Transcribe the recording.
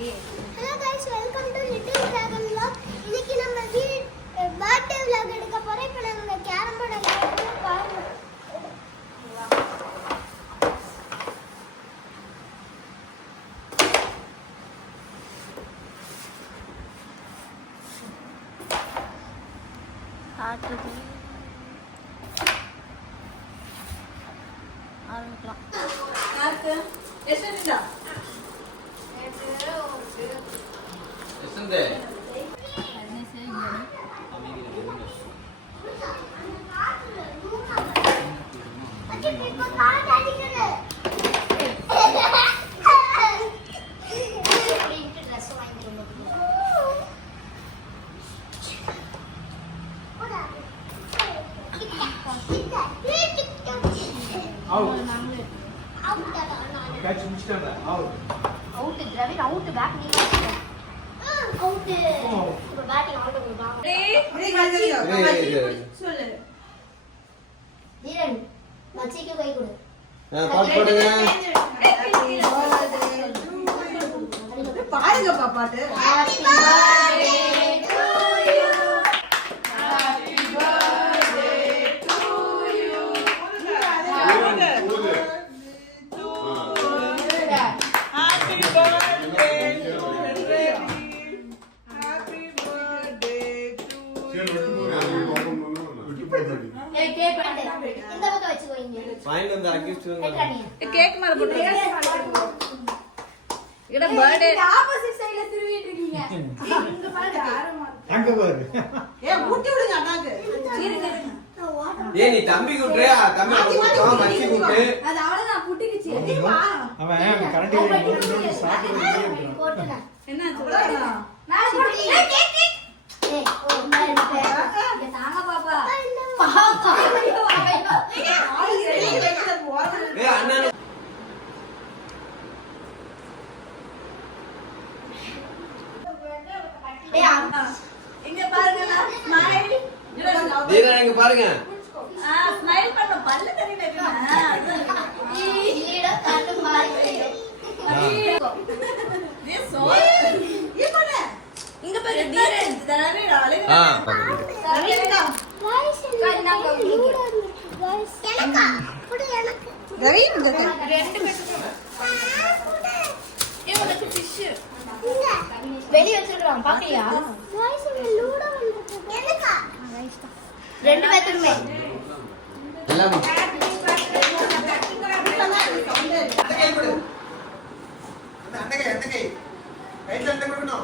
Hello guys, welcome to Little Dragon Vlog. இன்னைக்கு நம்ம birthday vlog எடுக்க போறோம். இப்போ நாங்க கேரம் போர்டு விளையாடுறோம் பாருங்க. ஆட்டுது ஆரம்பிக்கலாம். யாருக்கு எஸ்என்டா எஸ்என்டே Catch முடிச்சிட்டாங்க அவுட் அவுட் திரவின் அவுட் பேக் நீ வாங்க அவுட் இப்போ பேட்டிங் ஆன் பண்ணுங்க சொல்லு தீரன் மச்சிக்கு கை கொடு பாட்டு பாடுங்க பாருங்க பாப்பாட்டு happy birthday to you happy birthday to you happy birthday happy birthday ஏய் கேக் இந்த பக்கம் வெச்சுக்கோங்க வாங்கிட்டு வந்து அக்கிஸ்ட் கேக் மேல போட்டு இட பர்த்டே ஆப்போசிட் சைடுல திருவிட்டு இருக்கீங்க இங்க பாருங்க அங்க பாரு ஏ ஊட்டி விடுங்க அண்ணாக்கு இருங்க ஏய் நீ தம்பி கூப்பிடுற தம்பி மச்சி கூப்பிடு அது அவ்வளவுதான் புட்டிக்குச்சு அவன் கரண்ட் சாப்பிடுறது போட்டுங்க என்ன சொல்றா மேல போடு கேக் கேக் ஏய் ஓ மேல இங்க தாங்க பாப்பா பாப்பா ஏய் அண்ணா ஏய் அம்மா இங்க பாருங்க ஸ்மைல் தீரா இங்க பாருங்க ஸ்மைல் பண்ண பல்ல தெரியல ஈட கண்ணு மாறிடுது நீ சோ இங்க பாரு தீரன் தரவே அழகா ரவினா வாய்ஸ் என்ன லூடா வாய்ஸ் எனக்கா புடி எனக்கு ரவி இந்த ரெண்டு பேருக்கு ஏ உனக்கு ஃபிஷ் வெளிய வச்சிருக்கான் பாக்கலையா வாய்ஸ் லூடா வந்துருக்கு எனக்கா ரெண்டு பேத்துக்குமே எல்லாம் அந்த கை ரைட்ல அந்த கொடுக்கணும்